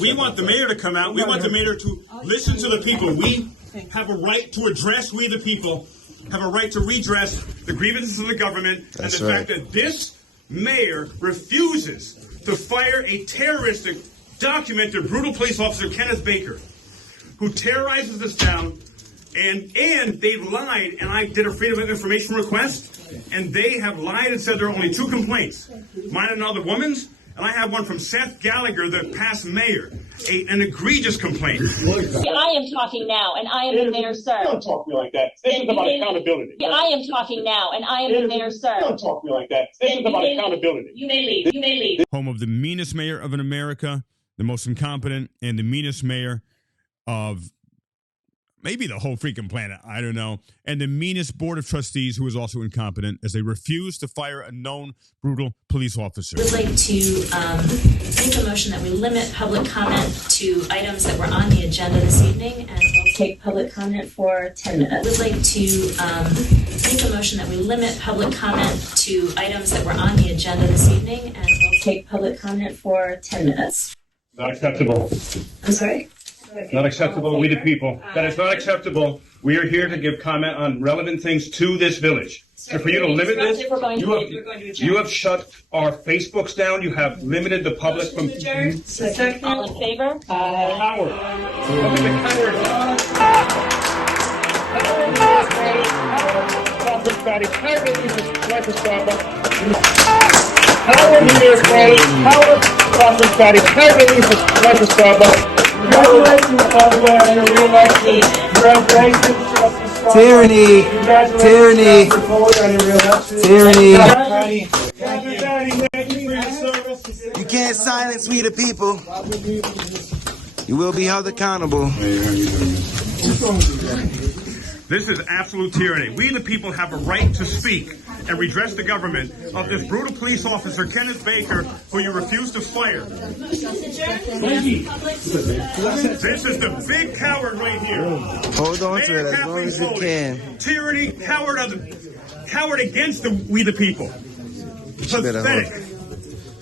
We want the mayor to come out. We want the mayor to listen to the people. We have a right to address, we the people have a right to redress the grievances of the government. And the fact that this mayor refuses to fire a terroristic, documented, brutal police officer, Kenneth Baker, who terrorizes us down, and they've lied, and I did a Freedom of Information request, and they have lied and said there are only 2 complaints, mine and another woman's, and I have one from Seth Gallagher, the past mayor, an egregious complaint. I am talking now, and I am the mayor, sir. Don't talk to me like that. This is about accountability. I am talking now, and I am the mayor, sir. Don't talk to me like that. This is about accountability. You may leave. You may leave. Home of the meanest mayor of America, the most incompetent, and the meanest mayor of maybe the whole freaking planet, I don't know, and the meanest board of trustees who is also incompetent as they refuse to fire a known brutal police officer. We'd like to make a motion that we limit public comment to items that were on the agenda this evening, and we'll take public comment for 10 minutes. We'd like to make a motion that we limit public comment to items that were on the agenda this evening, and we'll take public comment for 10 minutes. Not acceptable. I'm sorry? Not acceptable. We the people. That is not acceptable. We are here to give comment on relevant things to this village. So for you to limit this, you have shut our Facebooks down. You have limited the public from... All in favor? Coward. Tyranny, tyranny, tyranny. You can't silence we the people. You will be held accountable. This is absolute tyranny. We the people have a right to speak and redress the government of this brutal police officer, Kenneth Baker, who you refuse to fire. This is the big coward right here. Hold on to it as long as you can. Tyranny, coward against we the people. Pathetic.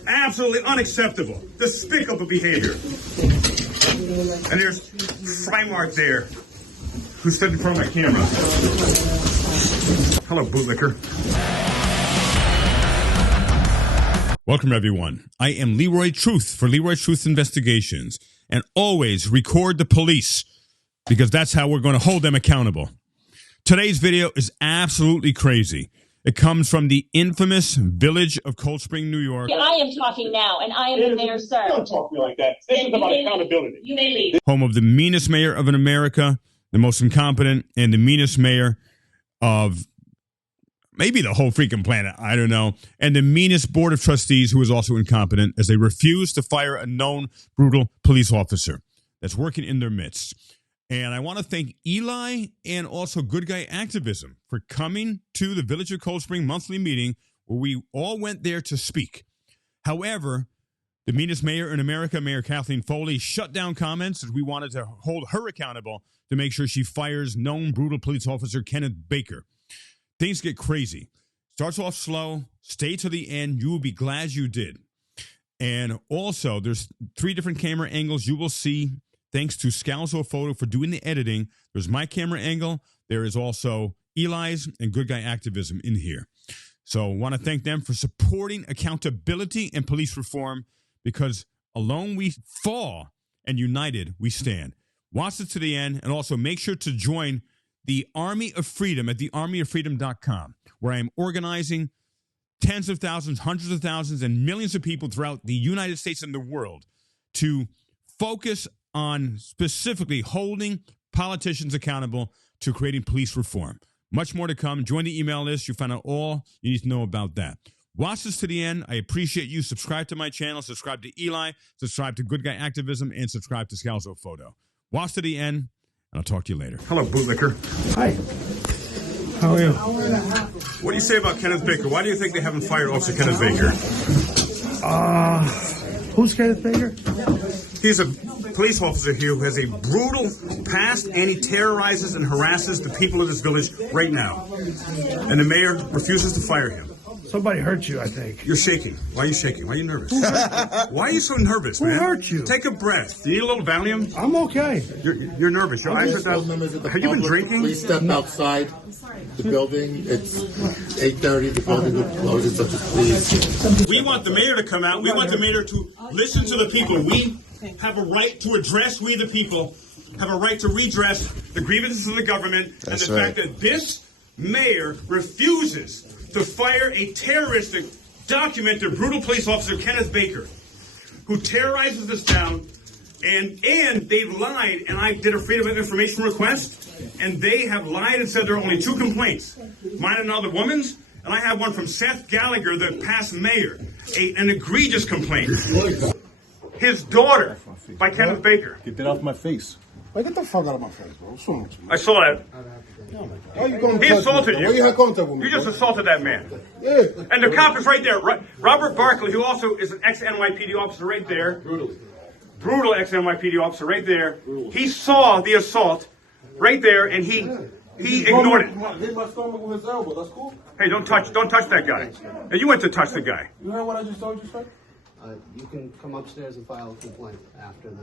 Absolutely unacceptable. Despicable behavior. And there's Frymark there, who stood in front of my camera. Hello, bootlicker. Welcome, everyone. I am Leroy Truth for Leroy Truth Investigations, and always record the police, because that's how we're going to hold them accountable. Today's video is absolutely crazy. It comes from the infamous village of Cold Spring, New York. I am talking now, and I am the mayor, sir. Don't talk to me like that. This is about accountability. You may leave. Home of the meanest mayor of America, the most incompetent, and the meanest mayor of maybe the whole freaking planet, I don't know, and the meanest board of trustees who is also incompetent as they refuse to fire a known brutal police officer that's working in their midst. And I want to thank Eli and also Good Guy Activism for coming to the Village of Cold Spring monthly meeting where we all went there to speak. However, the meanest mayor in America, Mayor Kathleen Foley, shut down comments as we wanted to hold her accountable to make sure she fires known brutal police officer Kenneth Baker. Things get crazy. Starts off slow, stay to the end. You will be glad you did. And also, there's 3 different camera angles you will see. Thanks to Scalzo Photo for doing the editing. There's my camera angle. There is also Eli's and Good Guy Activism in here. So I want to thank them for supporting accountability and police reform, because alone we fall and united we stand. Watch it to the end, and also make sure to join the Army of Freedom at thearmyoffreedom.com, where I am organizing tens of thousands, hundreds of thousands, and millions of people throughout the United States and the world to focus on specifically holding politicians accountable to creating police reform. Much more to come. Join the email list. You'll find out all you need to know about that. Watch this to the end. I appreciate you. Subscribe to my channel. Subscribe to Eli. Subscribe to Good Guy Activism. And subscribe to Scalzo Photo. Watch to the end, and I'll talk to you later. Hello, bootlicker. Hi. How are you? What do you say about Kenneth Baker? Why do you think they haven't fired Officer Kenneth Baker? Who's Kenneth Baker? He's a police officer here who has a brutal past, and he terrorizes and harasses the people of this village right now. And the mayor refuses to fire him. Somebody hurt you, I think. You're shaking. Why are you shaking? Why are you nervous? Why are you so nervous, Who man? hurt you? Take a breath. Do you need a little Valium? I'm okay. You're nervous. Your eyes are down. Have you been drinking? Please step outside the building. It's 8:30. The building will close. So please. We want the mayor to come out. We want the mayor to listen to the people. We have a right to address, we the people, have a right to redress the grievances of the government. And the fact that this mayor refuses to fire a terroristic, documented, brutal police officer, Kenneth Baker, who terrorizes this town, and they've lied, and I did a Freedom of Information request, and they have lied and said there are only 2 complaints, mine and another woman's, and I have one from Seth Gallagher, the past mayor, an egregious complaint. His daughter, by Kenneth Baker. Get that off my face. Hey, get the fuck out of my face, bro. What's wrong with you? I saw that. How you gonna He assaulted Why you had you. contact with me? You just assaulted that man. Yeah. And the cop is right there. Robert Barkley, who also is an ex-NYPD officer right there. Brutal ex-NYPD officer right there. He saw the assault right there, and he ignored it. Hit my stomach with his elbow. That's cool. Hey, don't touch that guy. And you went to touch the guy. You heard what I just told you, sir? You can come upstairs and file a complaint after the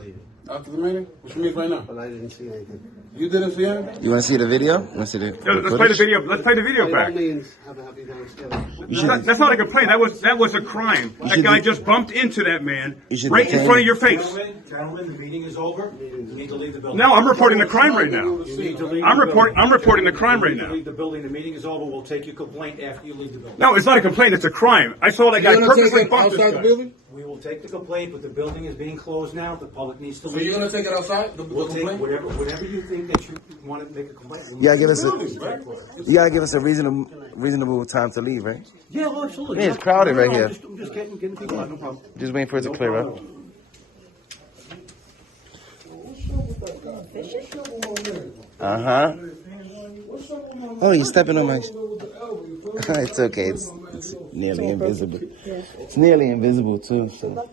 meeting. After the meeting? What you mean right now? But I didn't see anything. You didn't see anything? You want to see the video? You want to see the Yeah, let's play the video. Let's play the video By all back. means, have a happy Thanksgiving. That's not a complaint. That was a crime. That guy just bumped into that man right in front of your face. Gentlemen, the meeting is over. You need to leave the building. No, I'm reporting the crime right now. You need to leave I'm the building. reporting the crime right You need to now. leave the building. The meeting is over. We'll take your complaint after you leave the building. No, it's not a complaint. It's a crime. I saw that guy You gonna take purposely it bump this outside the guy. building? We will take the complaint, but the building is being closed now. The public needs to So leave. you're gonna take it outside? The We'll take complaint? whatever you think that you want to make a complaint. You gotta give us a reasonable time to leave, right? Yeah, well, absolutely. Yeah, it's crowded right here. I'm just getting people out. No problem. Just waiting for it to clear up. Oh, you're stepping on my. It's okay. It's nearly invisible. It's nearly invisible too. So.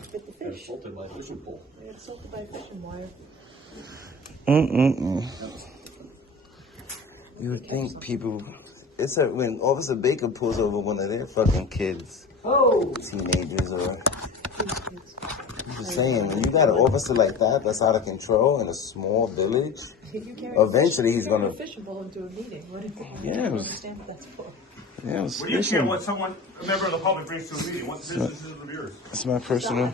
You would think people. It's when Officer Baker pulls over one of their fucking kids, teenagers, or. I'm just saying, when you got an officer like that that's out of control in a small village, eventually he's gonna. Fishable into a meeting. What if Yeah, it was. understand what that's for? Yeah, it was What do you care fishing. what a member of the public brings to a meeting? What business is it of yours? It's my personal.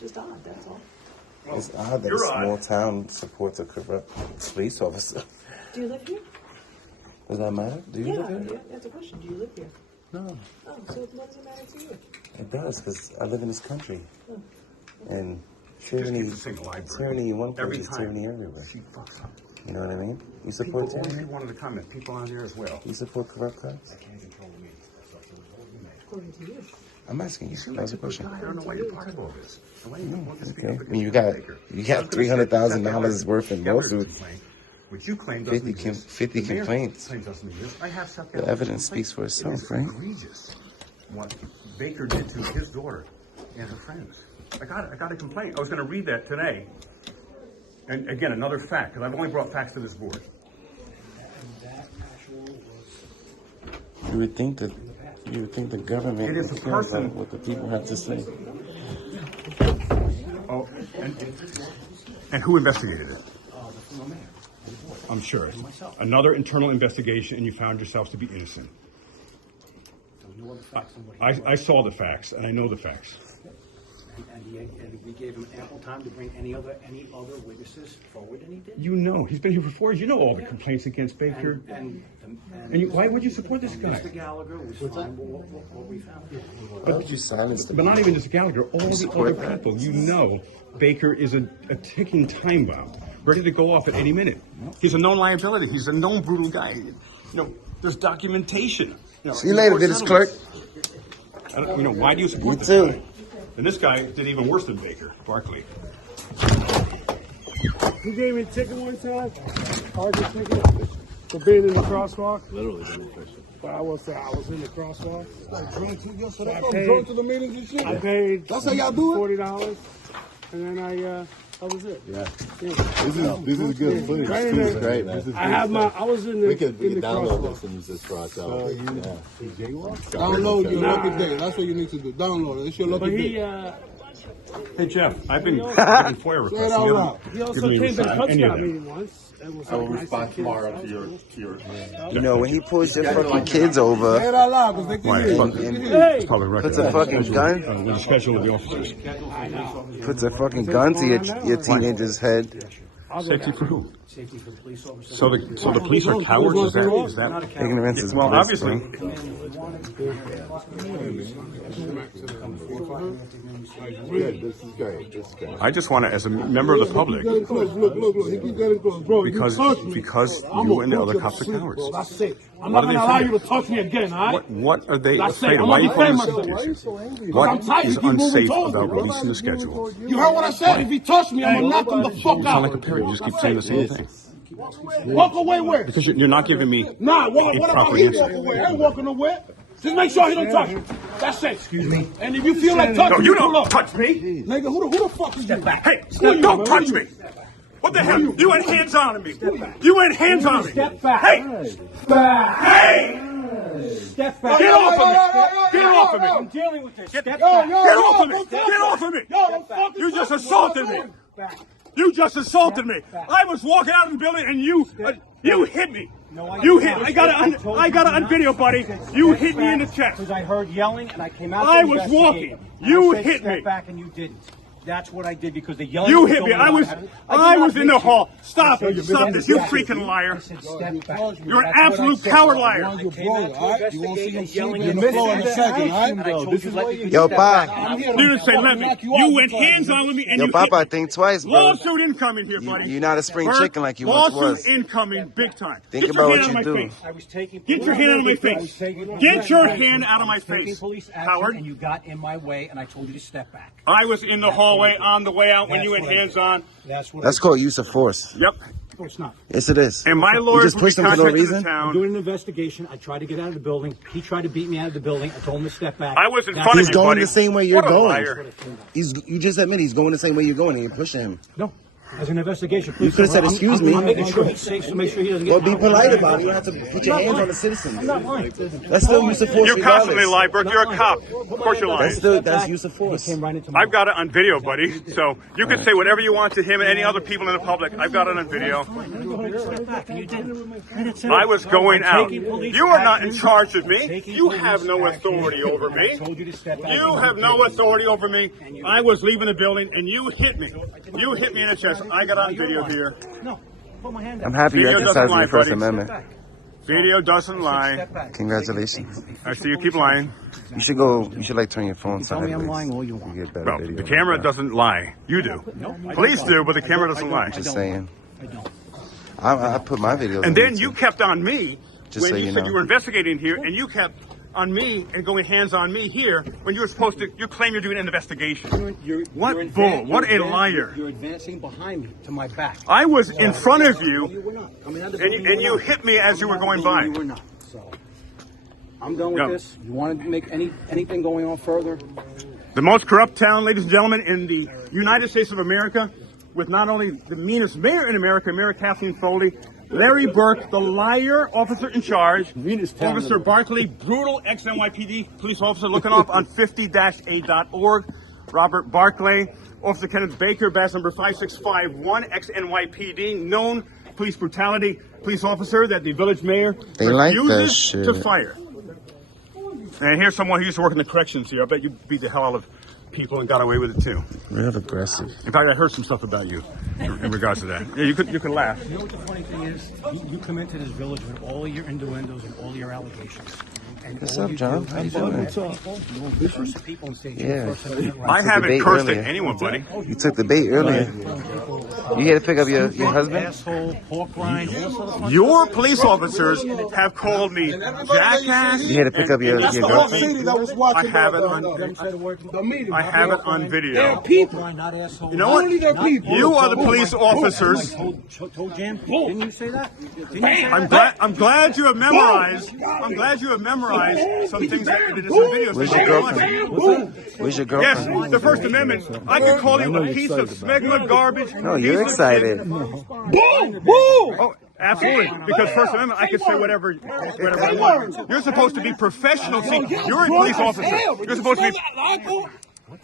Just odd, that's all. It's odd that a You're odd. small town supports a corrupt police officer. Do you live here? Does that matter? Do you live here? That's a question. Do you live here? No, Oh, so what does it matter to you? it does because I live in this country, and tyranny, keep the single library. tyranny in one place Every is time. tyranny everywhere. She fucks up. You know what I mean? You People support always tyranny? be one of the comments. People on there as well. You support corrupt cops? According to you. I'm asking you. That was a question. I don't know why you're part of all this. Why you want to speak Okay. up I against mean, you Baker? got $300,000 worth in lawsuits. Which you claim doesn't 50 exist. 50 The mayor complaints. claims doesn't exist. I have Seth The Gallagher's evidence complaint. speaks for itself, It is right? egregious what Baker did to his daughter and her friends. I got a complaint. I was going to read that today. And again, another fact, because I've only brought facts to this board. You would think that the government It is would a care person- about what the people have to say. Oh, and who investigated it? I'm sure. Another internal investigation, and you found yourselves to be innocent. I saw the facts, and I know the facts. And we gave him ample time to bring any other witnesses forward, and he did. You know, he's been here for 4 years. You know all the complaints against Baker. And Why would you support this guy? Mr. Gallagher was fine with what we found. Why would you silence the But not even just Gallagher, all the support other that. people. You know Baker is a ticking time bomb, ready to go off at any minute. He's a known liability. He's a known brutal guy. You know, there's documentation. You know, See you later, report business clerk. settlements. I don't, you know, why do you support You this too. guy? And this guy did even worse than Baker, Barkley. He gave me a ticket one time, parking ticket, for being in the crosswalk. Literally in the crosswalk. But I was in the crosswalk. I paid to the meetings and shit. I paid That's how y'all do it? $40, and then I That was it. Yeah. This is good footage. Right This is there. great. This is I was in the. we could in the download crosswalk. this and just throw it out. Download your lucky day. That's what you need to do. Download it. It's your lucky day. Hey Jeff, I've been getting FOIA requests. Say it out loud. He also Give me came to the any Cub of Scout them. meeting once. And was I will like, nice respond to tomorrow kids. to your You know, when he pulls your fucking kids over, Say it out loud because they can hear you. They can hear you. Hey! Public record. puts a fucking gun, With the schedule of the officers. puts a fucking gun to your teenager's head. Safety for who? Safety for the police officers. So the police are cowards? Is that? Ignorance is Well, bliss, obviously. bro. This is great. This is great. I just want to, as a member of the public, Getting close. Look. He keep getting close, bro. because you and the other cops are cowards. Bro, that's it. I'm What not are going to they allow afraid you to touch me again, all right? What are they That's afraid it. of? I'm Why are you gonna calling defend this myself. situation? I'm What tired. is You keep moving unsafe towards me, about bro. releasing the schedule? You heard what I said? If he touched me, I'm going to knock him the fuck You sound like a out. parrot. You just keep saying the same thing. Walk away where? Because you're not giving me Nah, what about proper he answer. walk away? I ain't walking nowhere. Just make sure he don't touch you. That's it. Excuse me. And if you feel like touching No, you pull don't up. touch me. Nigga, who the fuck is you? Hey, Who are you, don't man? touch me. What the hell? You went hands on me. You went hands on me. Step back. Hey! Back. Hey! Step back. Get off of me! Get off of I'm me! dealing with this. Step Get back. off of me! Get off of me! Don't fucking You just touch me. assaulted me. Back. You just assaulted me. I was walking out of the building and you hit me. You hit. I got it on video, buddy. You hit me in the chest. Because I heard yelling and I came out. I to was investigate. walking. And You I said, hit step me. back and you didn't. That's what I did because the yelling. You was hit me. going I on. was did in the not hall. Stop hit it. you. Stop this. You I freaking liar. said, step back. You're an That's what I absolute said. coward liar. You blow it, all right? You won't see him Yelling sleeping in on the floor in a second, all And I right? told you let me Yo, step Bob. back. You didn't say let me. You went hands on with me and Yo, you Papa, I hit me. think twice, bro. Lawsuit incoming here, buddy. You're not a spring Bert, chicken like you once lawsuit was. incoming big time. Think Get your about hand what out of you my do. face. I was taking. Get your hand out of my face. Get your hand out of my Taking face, police action, Howard. and you got in my way, and I told you to step back. I was in the hallway on the way out when you went hands on. That's what. That's called use of force. Yep. No, it's not. Yes, it is. And my You lawyers just will be pushed him for no contacted the reason? I'm town. doing an investigation. I tried to get out of the building. He tried to beat me out of the building. I told him to step back. I was in That's- front of He's you, going buddy. the same way you're What a going. liar. You just admitted he's going the same way you're going and you're pushing him. No, as an investigation. You could have said, I'm- "Excuse I'm- me." I'm making sure he's safe, so make sure he doesn't get. Well, be out. polite about it. You don't have to put your hands on the citizens. I'm not lying. That's still use of force. You constantly regardless. lie, Bert. You're a cop. Of course you're lying. That's use of force. He came right into my. I've got it on video, buddy. So you can say whatever you want to him and any other people in the public. I've got it on video. I was going out. You are not in charge of me. You have no authority over me. You have no authority over me. I was leaving the building and you hit me. You hit me in the chest. I got on video here. No, put my hand I'm up. happy you're Video doesn't exercising lie, your First buddy. Amendment. Video doesn't lie. Congratulations. I see you keep lying. You should go. You should like turn your phone Tell me sideways. I'm lying all you want. You get better Well, video. the camera doesn't lie. You do. Police do, but the camera doesn't lie. Just saying. I don't. I put my videos. And on then YouTube. you kept on me Just when so you you said know. you were investigating here, and you kept on me and going hands on me here when you were supposed to. You claim you're doing an investigation. What bull? What a liar! You're advancing behind me to my back. I was in front of You you, were not. Coming out of the and building, and you you were not. hit me as you were Coming out going of the building, by. You were not. So I'm done with Yeah. this. You want to make anything going on further? The most corrupt town, ladies and gentlemen, in the United States of America, with not only the meanest mayor in America, Mayor Kathleen Foley, Larry Burke, the liar officer in charge, Officer Barkley, brutal ex-NYPD police officer, looking up on 50-a.org, Robert Barclay, Officer Kenneth Baker, badge number 5651, ex-NYPD, known police brutality police officer that the village mayor They like that refuses shit. to fire. And here's someone who used to work in the corrections here. I bet you beat the hell out of people and got away with it too. Real aggressive. In fact, I heard some stuff about you in regards to that. Yeah, you could laugh. You know what the funny thing is? You come into this village with all of your innuendos and all your allegations. And What's all up, you John? do How you is doing? curse people, you curse people and say, Yeah. I haven't debate cursed earlier. at anyone, buddy. You took the bait earlier. You here to pick up your husband? Asshole, pork rind, all sorts of Your police officers have called me jackass. You here to pick up your That's the whole girlfriend? city that was watching I have it the meeting. I have it on video. They're people. not asshole. You know what? Only their people. You are the police officers. Told Jan? Didn't you say that? Didn't you say that? I'm glad you have memorized. I'm glad you have memorized some things that you did in some videos. Where's your girlfriend? Where's your Yes, girlfriend? the First Amendment. I could call you a piece of smuggler garbage. No, you're excited. Oh, absolutely. Because First Amendment, I could say whatever I want. You're supposed to be professional. See, you're a police officer. You're supposed to be.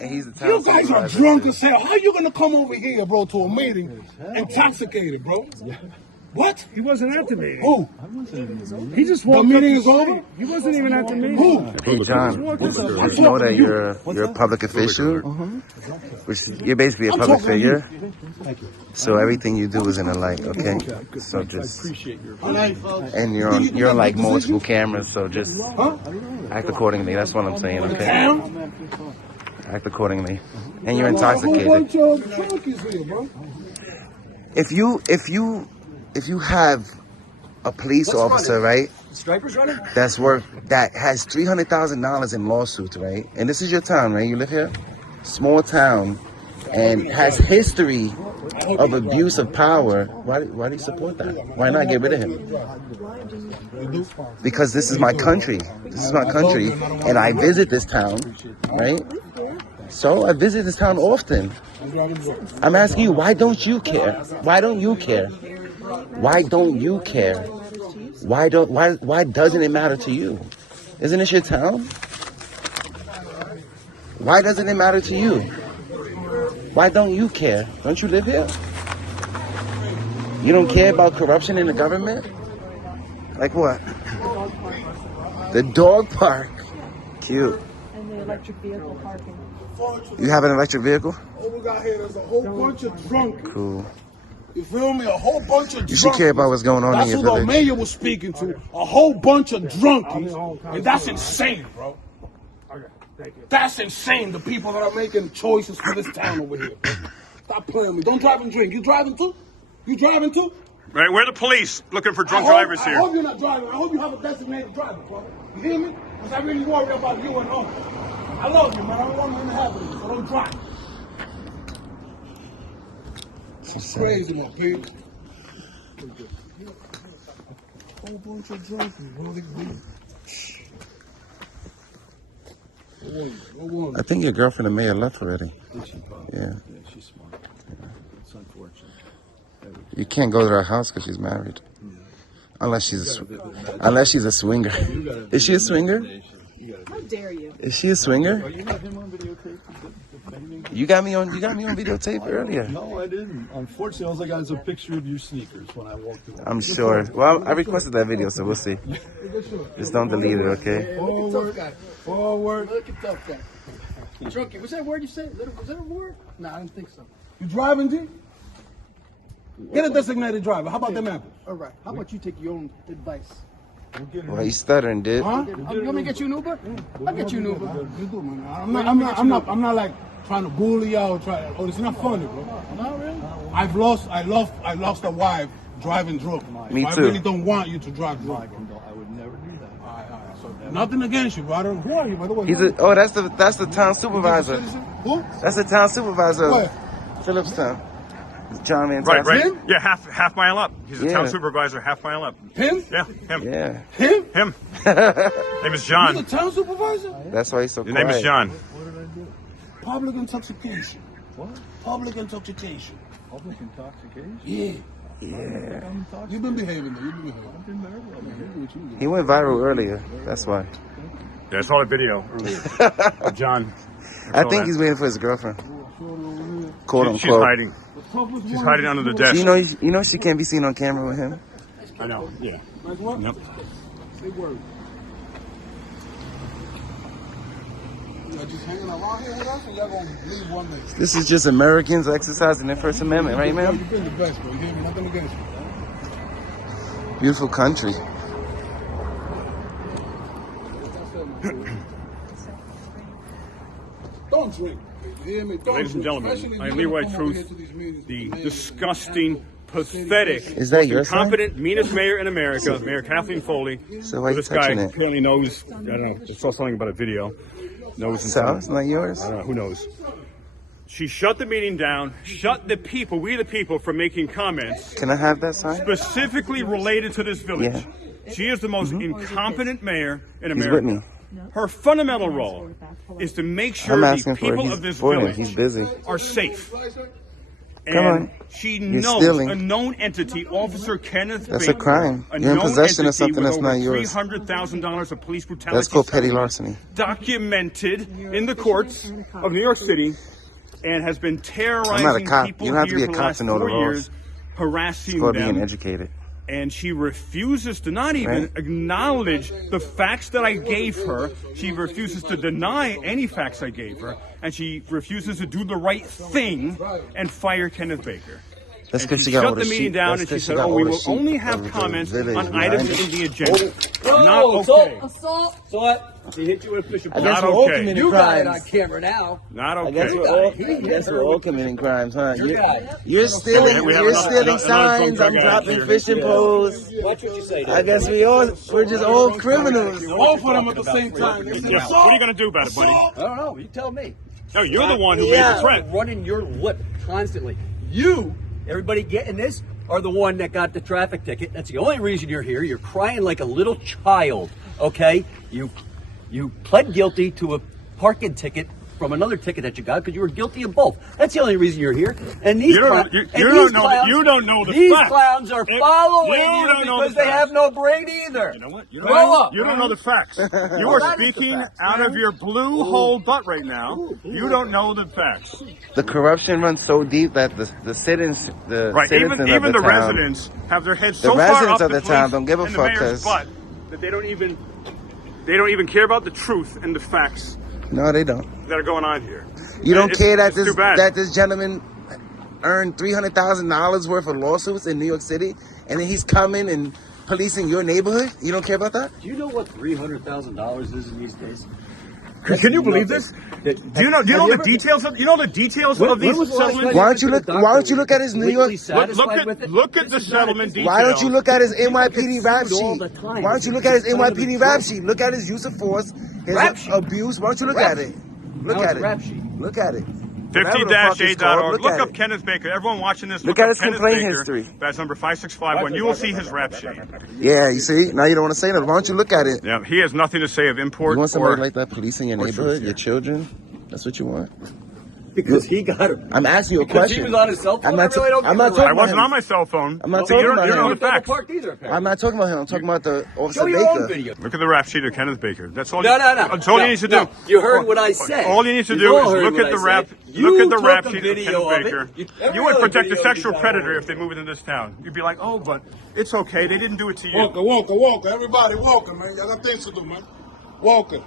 And he's the town You guys are supervisor. drunk as hell. How you gonna come over here, bro, to a meeting intoxicated, bro? What? He wasn't at the meeting. Who? He just The walked meeting up is the over? street. He wasn't even at the meeting. Who? Hey John, just know that you're a public official, which you're basically a public figure. So everything you do is in the light, okay? So just and you're on like multiple cameras, so just act accordingly. That's what I'm saying, okay? Act accordingly. And you're intoxicated. If you have a police officer, right? That has $300,000 in lawsuits, right? And this is your town, right? You live here, small town, and has history of abuse of power. Why do you support that? Why not get rid of him? Because this is my country. This is my country, and I visit this town, right? So I visit this town often. I'm asking you, why don't you care? Why don't you care? Why don't you care? Why doesn't it matter to you? Isn't this your town? Why doesn't it matter to you? Why don't you care? Don't you live here? You don't care about corruption in the government? Like what? The dog park. Cute. And the electric vehicle parking. You have an electric vehicle? All we got here is a whole bunch of drunk. Cool. You feel me? A whole bunch of drunk. You should care about what's going on That's in your who the village. mayor was speaking to. A whole bunch of drunkies. And that's insane, bro. That's insane, the people that are making choices for this town over here, bro. Stop playing with me. Don't drive and drink. You driving too? You driving too? Right, we're the police looking for drunk I drivers hope here. you're not driving. I hope you have a designated driver, bro. You hear me? Because I really worry about you and all. I love you, man. I don't want nothing to happen to you, so don't drive. It's crazy, my people. Whole bunch of drunkies, bro. I think your girlfriend and mayor left already. Yeah. She's smart. It's unfortunate. You can't go to her house because she's married. Unless she's a swinger. Is she a swinger? How dare you? Is she a swinger? Oh, you have him on videotape? You got me on videotape earlier. No, I didn't. Unfortunately, all I got is a picture of your sneakers when I walked in. I'm sure. Well, I requested that video, so we'll see. Just don't delete it, okay? Forward. Look at tough guy. Drunky, was that a word you said? Was that a word? No, I don't think so. You driving, G? Get a designated driver. How about them apples? All right. How about you take your own advice? Well, he's stuttering, dude. Huh? You want me to get you an Uber? I'll get you an Uber. You do, man. I'm not like trying to bully y'all. Oh, it's not funny, bro. No, really? I lost a wife driving drunk. Me I too. really don't want you to drive drunk. I would never do that. All right. So nothing against you, brother. Who are you, by the way? That's the town supervisor. Who? That's the town supervisor. Where? Phillips town. John Van Right, right. Him? Yeah, half mile up. He's a Yeah. town supervisor, half mile up. Him? Yeah, him. Yeah. Him? Him. Name is You John. the town supervisor? That's why he's so His quiet. name is John. Public intoxication. What? Public intoxication. Public intoxication? Yeah. Yeah. You've been behaving, though. You've been behaving. I've been there. I've been here with you. He went viral earlier. That's why. Yeah, I saw a video earlier of John. I think he's waiting for his girlfriend. Quote unquote. She's hiding. She's hiding under the desk. You know she can't be seen on camera with him. I know. Yeah. Like what? Yep. Big word. Y'all just hanging around here with us, and y'all gonna leave one day. This is just Americans exercising their First Amendment, right, man? You've been the best, bro. You hear me? Nothing against you. Beautiful country. Don't don't drink. You hear me? Don't Ladies and drink. gentlemen, Especially I am if you Leroy come over here Truth, to these meetings the with the disgusting, pathetic, Is that your sign? incompetent, meanest mayor in America, Mayor Kathleen Foley. So why you This guy touching it? apparently knows, I don't know, I saw something about a video. Knows So it's not yours? I don't know, who knows? She shut the meeting down, shut the people, we the people, from making comments Can I have that sign? specifically related to this village. Yeah. She is the most incompetent mayor in He's America. with me. Her fundamental role is to make sure I'm the asking for it. people He's of this for him. village He's busy. are safe. Come And on. she You're knows stealing. a known entity, Officer Kenneth That's Baker, a crime. a You're in known possession of entity something with that's over not yours. $300,000 of police brutality. That's called petty larceny. Documented in the courts of New York City, and has been terrorizing I'm not a cop. people You don't have to here be a for the cop last to know the 4 laws. years, harassing It's called them. being educated. And she refuses to not even Right. acknowledge the facts that I gave her. She refuses to deny any facts I gave her. And she refuses to do the right thing and fire Kenneth Baker. That's And because she she got all shut the the meeting sheep. down That's and she 'cause said, got oh, all we the will sheep only of have the comments village on behind items it. in the agenda. Not okay. Assault. So what? They hit you with official I guess Not we're all okay. committing You got it on crimes. camera now. Not I guess okay. we're all committing crimes, huh? Your guy. You're stealing. We have You're another- stealing another signs. drunk I'm guy dropping here. fishing poles. Watch what you say. I guess we're just all criminals. All for them at the same time. Yeah, what are you going to do about it, buddy? I don't know. You tell me. No, you're the one who Yeah. made the threat. Running your lip constantly. You, everybody getting this, are the one that got the traffic ticket. That's the only reason you're here. You're crying like a little child. Okay? You pled guilty to a parking ticket from another ticket that you got because you were guilty of both. That's the only reason you're here. And these You don't clowns, know- you- and you these don't know- clowns- you don't know the these facts. clowns are If- following you you don't know because the they have facts. no brain either. You know what? Grow You don't know the facts. You Well, are that is the speaking facts, out man. of your blue hole butt right now. You don't know the facts. The corruption runs so deep that the citizens, Right. citizens Even of the the town, residents have their heads The so far residents up of the police town don't give a and the fuck, mayor's 'cause- butt that they don't even care about the truth and the facts No, they don't. that are going on here. You don't It's- care that it's too bad. this gentleman earned $300,000 worth of lawsuits in New York City, and then he's coming and policing your neighborhood. You don't care about that? Do you know what $300,000 is in these days? Can you believe this? Do you know the details of these settlements? Why don't you look at his New York? Look at the settlement details. Why don't you look at his NYPD rap sheet? Why don't you look at his NYPD rap sheet? Look at his use of force, his abuse. Why don't you look at it? Look at it. Look at it. 50-8.org. Look at up it. Kenneth Baker. Everyone watching this, Look look at up his Kenneth complaint Baker. history. Badge number 5651. You will see his rap sheet. Yeah, you see? Now you don't want to say that. Why don't you look at it? Yeah, he has nothing to say of import You want somebody or like that policing your or neighborhood, truth, your children? That's what you want? Because he got it. I'm asking you a Because question. he was on his cell phone. I'm not I really don't I'm give not a talking rap. I about wasn't him. on my cell phone. I'm not So talking you about don't know him. the facts. Parked either, apparently. I'm not talking about him. I'm talking about the Officer Show your own Baker. video. Look at the rap sheet of Kenneth Baker. That's all. No. That's all you need to do. No. You heard what I said. All you need to You do all is heard look what at the I rap. said. Look at the You rap took a sheet of video Kenneth of it. Baker. Every You would other protect a video sexual you got predator over. if they move into this town. You'd be like, oh, but it's okay. They didn't do it to you. Walker. Everybody walking, man. Y'all got things to do, man. Walking.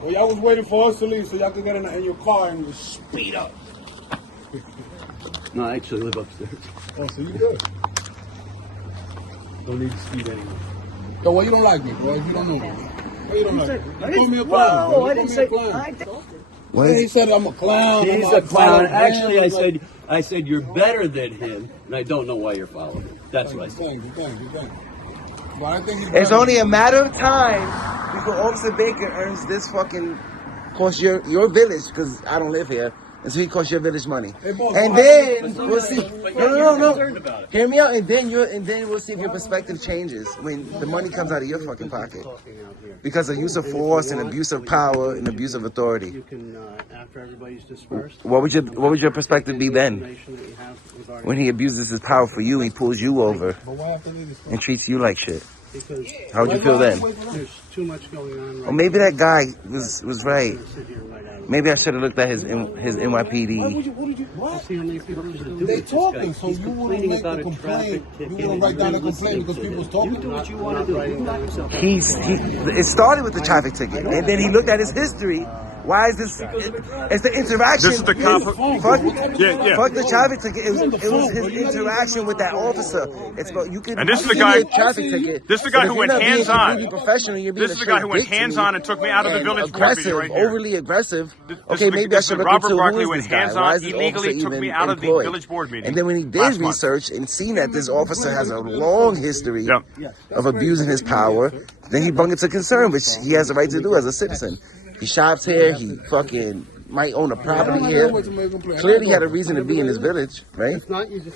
Well, y'all was waiting for us to leave so y'all could get in your car and speed up. No, I actually live upstairs. Oh, so you good. Don't need to speed anymore. So, well, you don't like me, bro. You don't know me. Why you don't like me? You call me a clown, Whoa, bro. I You didn't call say. me a clown. What? Yeah, he said I'm a clown. He's I'm a clown. man. Actually, Like, I said you're better than him, and I don't know why you're following him. That's what I said. Thank you. But I think he's It's better. only a matter of time before Officer Baker earns this fucking, cost your village, because I don't live here, and so he costs your village money. Hey, boss, And why- then we'll see. No. concerned about it. Hear me out, and then we'll see if your perspective changes when the money comes out of your fucking pocket because of use of force and abuse of power and abuse of authority. You can, after everybody's dispersed, What would your perspective be then? information that you have regarding When he abuses his power for you, he pulls you over But why have to leave this? and treats you like shit. because How would you feel then? there's too much going on right Or maybe that guy was right. now. Sit here right out of Maybe I should have looked at his NYPD. What did you? What? See how many people there's to do They with this talking, guy. so He's you wouldn't complaining make about the a complaint. traffic You ticket. wouldn't write down the You're complaint because listening people's to talking. You do what you want to do. You knock yourself out. It started with the traffic ticket, and then he looked at his history Why is this? It's the interaction. This is the cop. Fuck the traffic ticket. It was his interaction with that officer. It's about you can. And this is the guy. Traffic ticket. This is the guy who went hands on. This is the guy who went hands on and took me out of the village board meeting right here. Overly aggressive. Okay, maybe I should look Robert into Barkley who went is this guy. hands Why on, is this illegally officer took me even out of the employed? village board meeting. And then when he did research and seen that this officer has a long history of abusing his power, then he brought it to concern, which he has a right to do as a citizen. He shops here. He fucking might own a property here. Clearly, he had a reason to be in this village, right?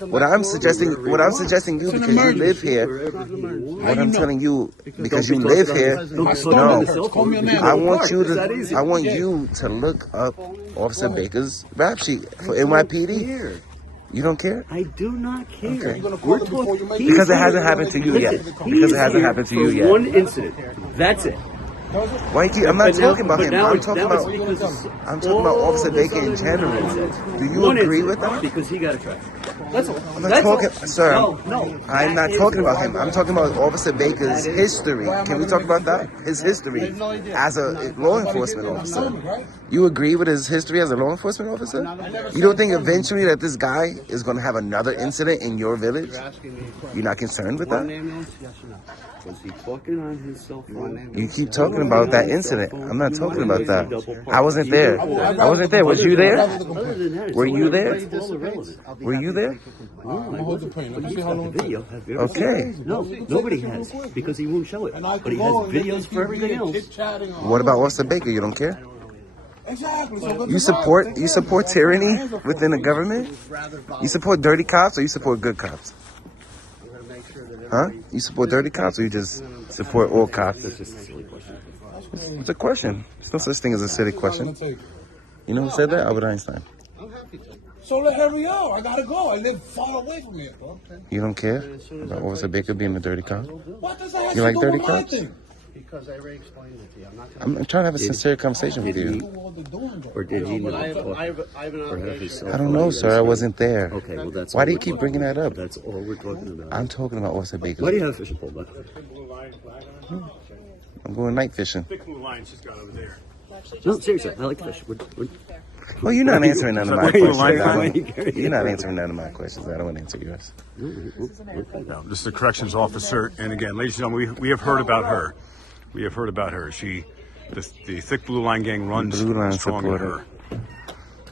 What I'm suggesting you, because you live here. What I'm telling you, because you live here. No, I want you to look up Officer Baker's rap sheet for NYPD. You don't care? I do not care. Okay. Because it hasn't happened to you yet. Because it hasn't happened to you yet. One incident. That's it. Why I'm not talking about him. I'm talking about Officer Baker in general. Do you agree with that? Because he got a track. That's all. I'm not talking, sir. I'm not talking about him. I'm talking about Officer Baker's history. Can we talk about that? His history as a law enforcement officer. You agree with his history as a law enforcement officer? You don't think eventually that this guy is going to have another incident in your village? You're not concerned with that? Was he talking on his cell phone? You keep talking about that incident. I'm not talking about that. I wasn't there. I wasn't there. Was you there? Were you there? Were you there? Okay. No, nobody has, because he won't show it. But he has videos for everything else. What about Officer Baker? You don't care? You support tyranny within the government? You support dirty cops or you support good cops? Huh? You support dirty cops or you just support all cops? That's just a silly question. It's a question. There's no such thing as a silly question. You know who said that? Albert Einstein. So let hurry up. I gotta go. I live far away from here, bro. You don't care about Officer Baker being a dirty cop? What does that have You to like do dirty with my cops? thing? Because I already explained it to you. I'm trying to have a sincere conversation with you. Or did he know? I don't know, sir. I wasn't there. Okay, well that's. Why do you keep bringing that up? That's all we're talking about. I'm talking about Officer Baker. Why do you have a fishing pole, bud? I'm going night fishing. Thick blue line she's got over there. No, seriously, I like to fish. Well, you're not answering none of my questions. You're not answering none of my questions. I don't want to answer yours. No, this is the corrections officer, and again, ladies and gentlemen, we have heard about her. We have heard about her. The thick blue line gang runs Blue line strong in supporter.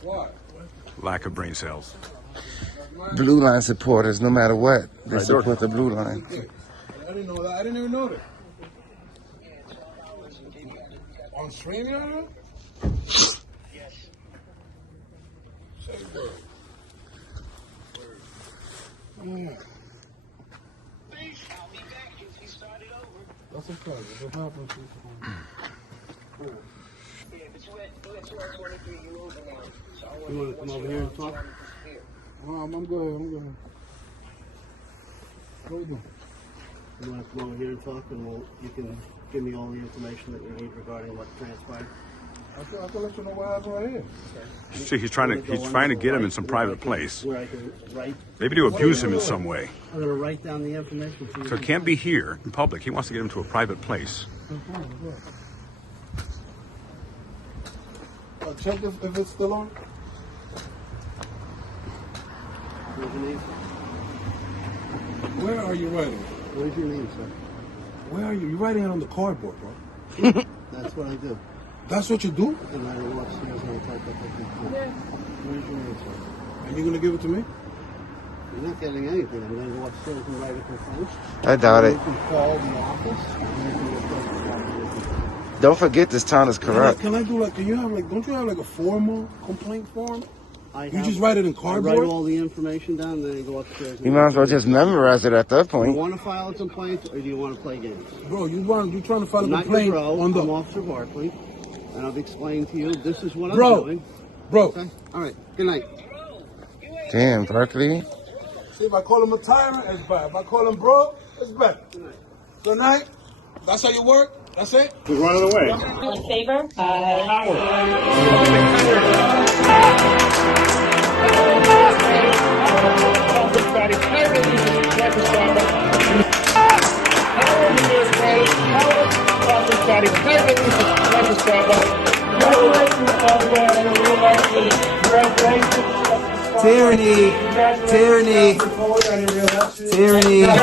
her. Lack of brain cells. Blue line supporters, no matter what, they support the blue line. I didn't know that. I didn't even know that. On stream, you Yes. That's a pleasure. What happened to you? You want to come over here and talk? I'm good. I'm good. What are you doing? You want to come over here and talk, and you can give me all the information that you need regarding what transpired? I can let you know what happened right here. See, he's trying to get him in some private place. Where I can write. Maybe to abuse him in some way. I'm going to write down the information for you. So it can't be here in public. He wants to get him to a private place. Check if it's still on. What's your name? Where are you writing? What is your name, sir? Where are you? You're writing it on the cardboard, bro. That's what I do. That's what you do? And I will upstairs and I'll type up everything. Yeah. What is your name, sir? And you're going to give it to me? You're not getting anything. I'm going to go upstairs and write a complaint. I doubt it. You can call the office and you can report the property. Don't forget this town is corrupt. Can I do don't you have like a formal complaint form? You just write it in cardboard? I write all the information down and then you go upstairs. You might as well just memorize it at that Do you point. want to file a complaint or do you want to play games? Bro, you're trying to file a Not complaint your bro, on the... I'm Officer Barkley, and I've explained to you this is what I'm doing. Bro. Okay? All right. Good night. Damn, Barkley. See, if I call him a tyrant, it's bad. If I call him bro, it's better. Good night. That's how you work? That's it? We're running away. All in favor? Starbuck. Tyranny. Tyranny. Tyranny.